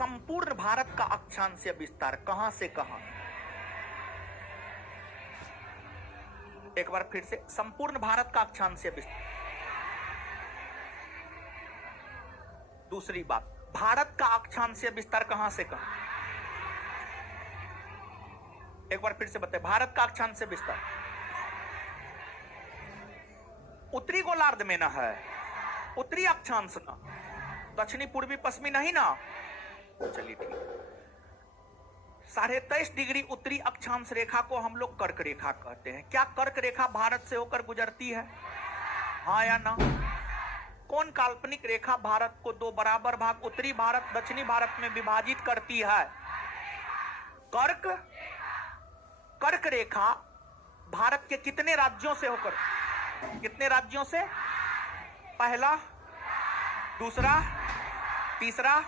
संपूर्ण भारत का अक्षांशीय विस्तार कहां से कहां? एक बार फिर से, संपूर्ण भारत का अक्षांशीय विस्तार। दूसरी बात, भारत का अक्षांशीय विस्तार कहां से कहां? एक बार फिर से बताए, भारत का अक्षांशीय विस्तार उत्तरी गोलार्ध में ना है, उत्तरी अक्षांश ना, दक्षिणी पूर्वी पश्चिमी नहीं ना। चलिए ठीक, 23.5 डिग्री उत्तरी अक्षांश रेखा को हम लोग कर्क रेखा कहते हैं। क्या कर्क रेखा भारत से होकर गुजरती है? हाँ या ना? कौन काल्पनिक रेखा भारत को दो बराबर भाग उत्तरी भारत दक्षिणी भारत में विभाजित करती है? कर्क। कर्क रेखा भारत के कितने राज्यों से होकर, कितने राज्यों से? पहला, दूसरा, तीसरा,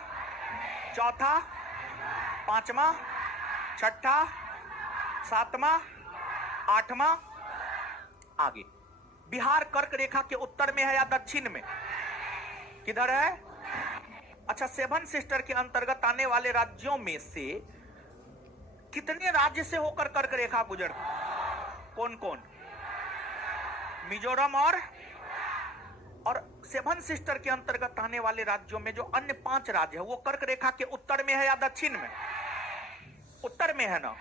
चौथा, पांचवा, छठा, सातवां, आठवां, आगे। बिहार कर्क रेखा के उत्तर में है या दक्षिण में? किधर है? अच्छा, 7 सिस्टर के अंतर्गत आने वाले राज्यों में से कितने राज्य से होकर कर्क रेखा गुजरती? कौन कौन? मिजोरम और 7 सिस्टर के अंतर्गत आने वाले राज्यों में जो अन्य 5 राज्य है वो कर्क रेखा के उत्तर में है या दक्षिण में? उत्तर में है ना।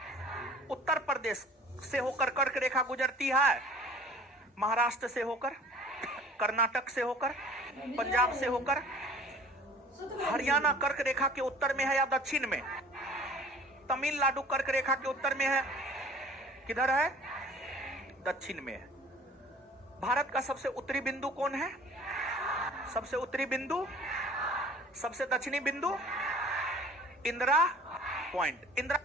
उत्तर प्रदेश से होकर कर्क रेखा गुजरती है, महाराष्ट्र से होकर, कर्नाटक से होकर, पंजाब से होकर। हरियाणा कर्क रेखा के उत्तर में है या दक्षिण में? तमिलनाडु कर्क रेखा के उत्तर में है, किधर है? दक्षिण में है। भारत का सबसे उत्तरी बिंदु कौन है? सबसे उत्तरी बिंदु, सबसे दक्षिणी बिंदु इंदिरा पॉइंट। इंदिरा